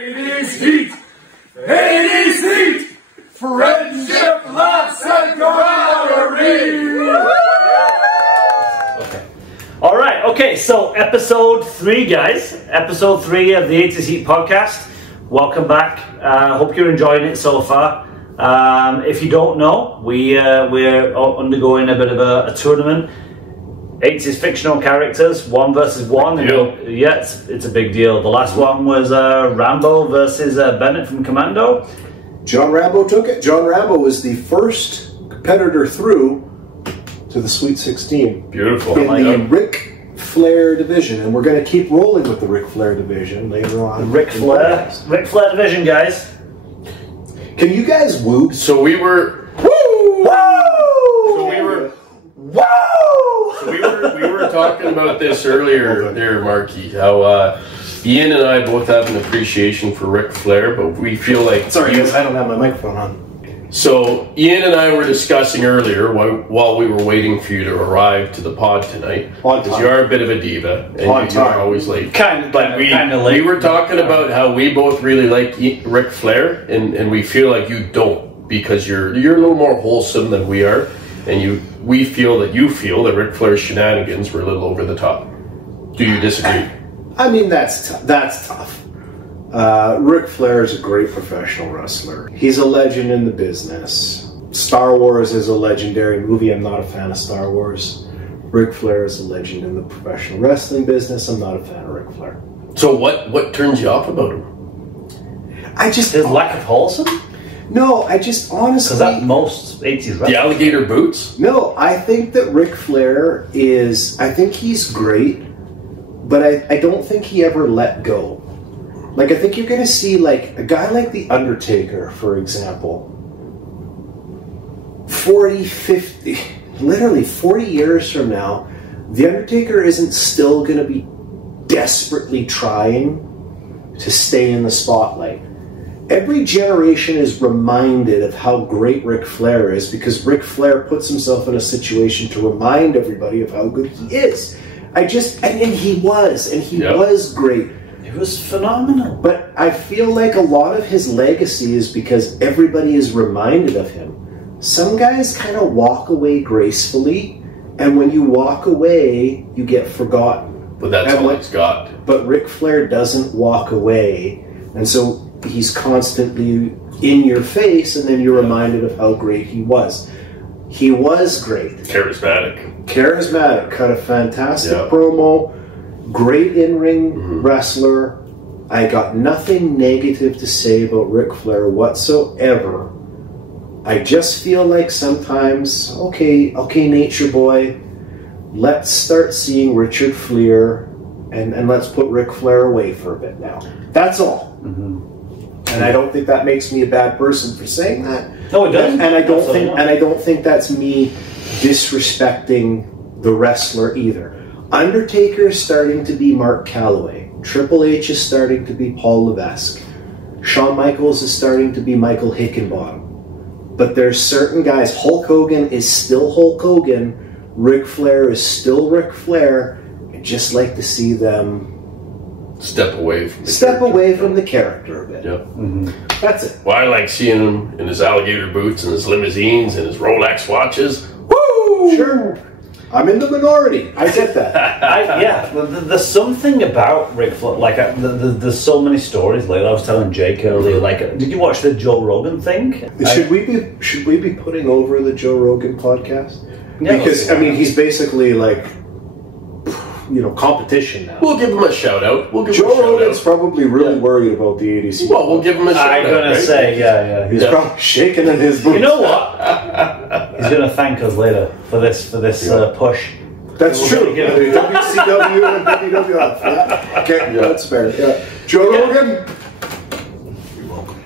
80s heat! 80s heat! Friendship, laughs, and camaraderie! Okay. Alright, okay, so episode 3, guys. Episode 3 of the 80s Heat podcast. Welcome back. Hope you're enjoying it so far. If you don't know, we're undergoing a bit of a tournament. 80s fictional characters, 1 versus 1. Yeah, it's a big deal. The last one was Rambo versus Bennett from Commando. John Rambo took it. John Rambo was the first competitor through to the Sweet 16. Beautiful. In the Ric Flair division. And we're going to keep rolling with the Ric Flair division later on. Ric Flair division, guys. Can you guys woo? So we were... Woo! Woo! So we were... Woo! So we were talking about this earlier there, Marky, how Ian and I both have an appreciation for Ric Flair, but we feel like... Sorry, guys, I don't have my microphone on. So Ian and I were discussing earlier while we were waiting for you to arrive to the pod tonight, because you are a bit of a diva, and you're always late. But we were talking about how we both really like Ric Flair, and we feel like you don't, because you're a little more wholesome than we are, and we feel that Ric Flair's shenanigans were a little over the top. Do you disagree? I mean, that's tough. Ric Flair is a great professional wrestler. He's a legend in the business. Star Wars is a legendary movie. I'm not a fan of Star Wars. Ric Flair is a legend in the professional wrestling business. I'm not a fan of Ric Flair. So what turns you off about him? His lack of wholesome? No, I just honestly... Because that most 80s wrestling. The alligator boots? No, I think that Ric Flair is... I think he's great, but I don't think he ever let go. Like, I think you're going to see, like, a guy like The Undertaker, for example, 40, 50, literally 40 years from now, The Undertaker isn't still going to be desperately trying to stay in the spotlight. Every generation is reminded of how great Ric Flair is, because Ric Flair puts himself in a situation to remind everybody of how good he is. And he was great. It was phenomenal. But I feel like a lot of his legacy is because everybody is reminded of him. Some guys kind of walk away gracefully, and when you walk away, you get forgotten. But that's all he's got. But Ric Flair doesn't walk away, and so he's constantly in your face, and then you're reminded of how great he was. He was great. Charismatic, cut a fantastic promo. Great in-ring wrestler. I got nothing negative to say about Ric Flair whatsoever. I just feel like sometimes, okay, Nature Boy, let's start seeing Richard Fleer, and let's put Ric Flair away for a bit now. That's all. And I don't think that makes me a bad person for saying that. No, it doesn't. And I don't think that's me disrespecting the wrestler either. Undertaker is starting to be Mark Calloway. Triple H is starting to be Paul Levesque. Shawn Michaels is starting to be Michael Hickenbottom. But there's certain guys. Hulk Hogan is still Hulk Hogan. Ric Flair is still Ric Flair. I'd just like to see them step away from the character a bit. Yep. That's it. Well, I like seeing him in his alligator boots and his limousines and his Rolex watches. Woo! Sure. I'm in the minority. I get that. There's something about Ric Flair. Like, there's so many stories. Like I was telling Jake earlier. Like, did you watch the Joe Rogan thing? Should we be putting over the Joe Rogan podcast? Yeah, because I mean, he's basically like, competition now. We'll give him a shout out. Joe Rogan's probably really worried about the 80s. Well, we'll give him a shout out. I'm gonna say, He's probably shaking in his boots. You know what? He's gonna thank us later for this push. That's true. WCW and WWF. Okay, that's fair. Joe Rogan. You're welcome.